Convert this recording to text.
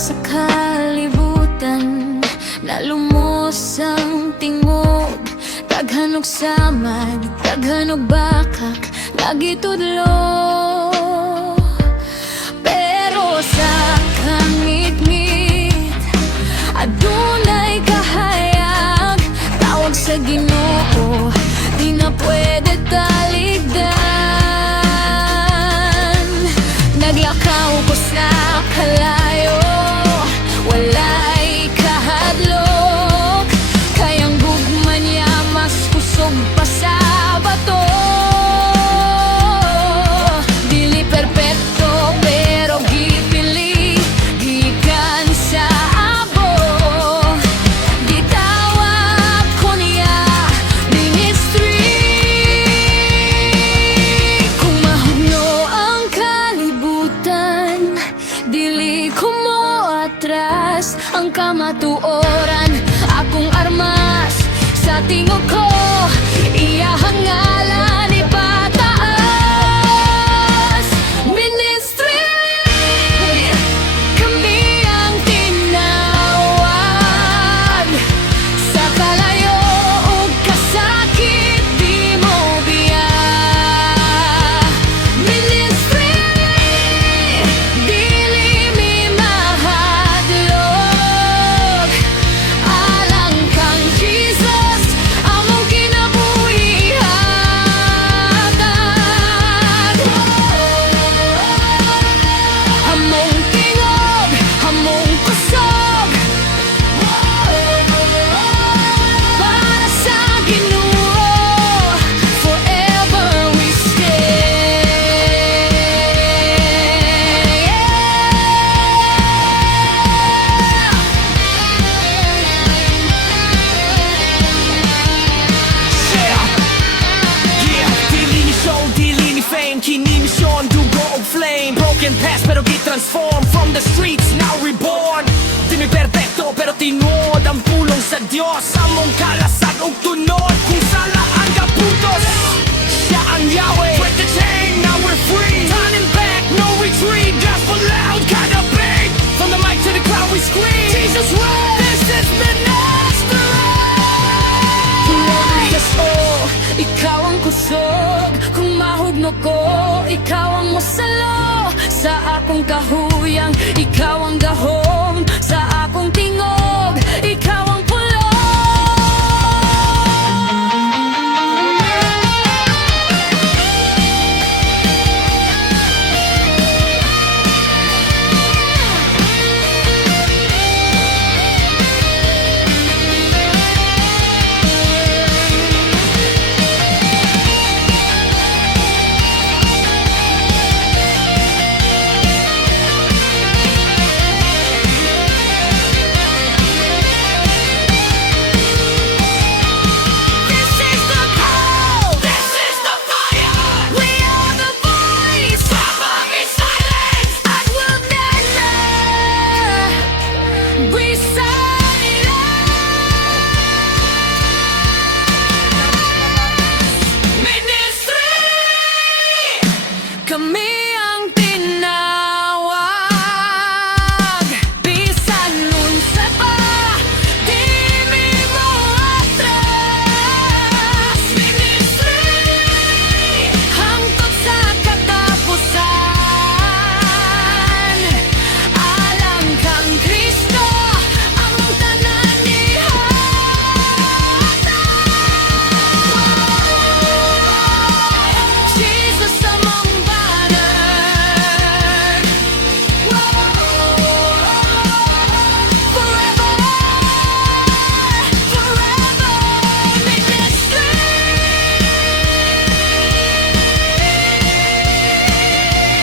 sa kalibutan, na lumos ang tingog. Daghan og samad, daghan og bakak, lagi tudlo. Pero sa kangit-ngit, adunay kahayag, tawag sa Ginoo, di na pwede taligdan. Naglakaw ko sa kalayo, walay kahadlok, kayang gugma niya mas kusog pa sa bato. Dili perpekto pero gipili, gikan sa abo. Gitawag ko niya ministry. Kung mahugno ang kalibutan, dili ko mo atras ang kamatuoran. Akong armas sa tingog ko, iyahang ngalan ipataas. Ministry, kami ang tinawag. Sa kalayo ug kasakit, di mo biya. Ministry, dili mi mahadlok. Alang kang Jesus, among kinabuhihatag. Among tingog, among kusog, para sa Ginoo, forever we stay. Dili ni show, dili ni fame, kini mission, dugo og flame. Broken past pero gi-transform, from the streets now reborn. Di mi perfecto pero tinuod ang pulong sa Dios. Among kalasag og tunod, kung sala ang kaputos, siya ang Yahweh. Break the chain, now we're free. Turning back, no retreat. Gospel loud, kinda big. From the mic to the crowd we scream, Jesus reigns. This is ministry. Yes, oh, ikaw ang kusog. Kung mahugno ko, ikaw ang musalo. Sa akong kahuyang, ikaw ang gahom.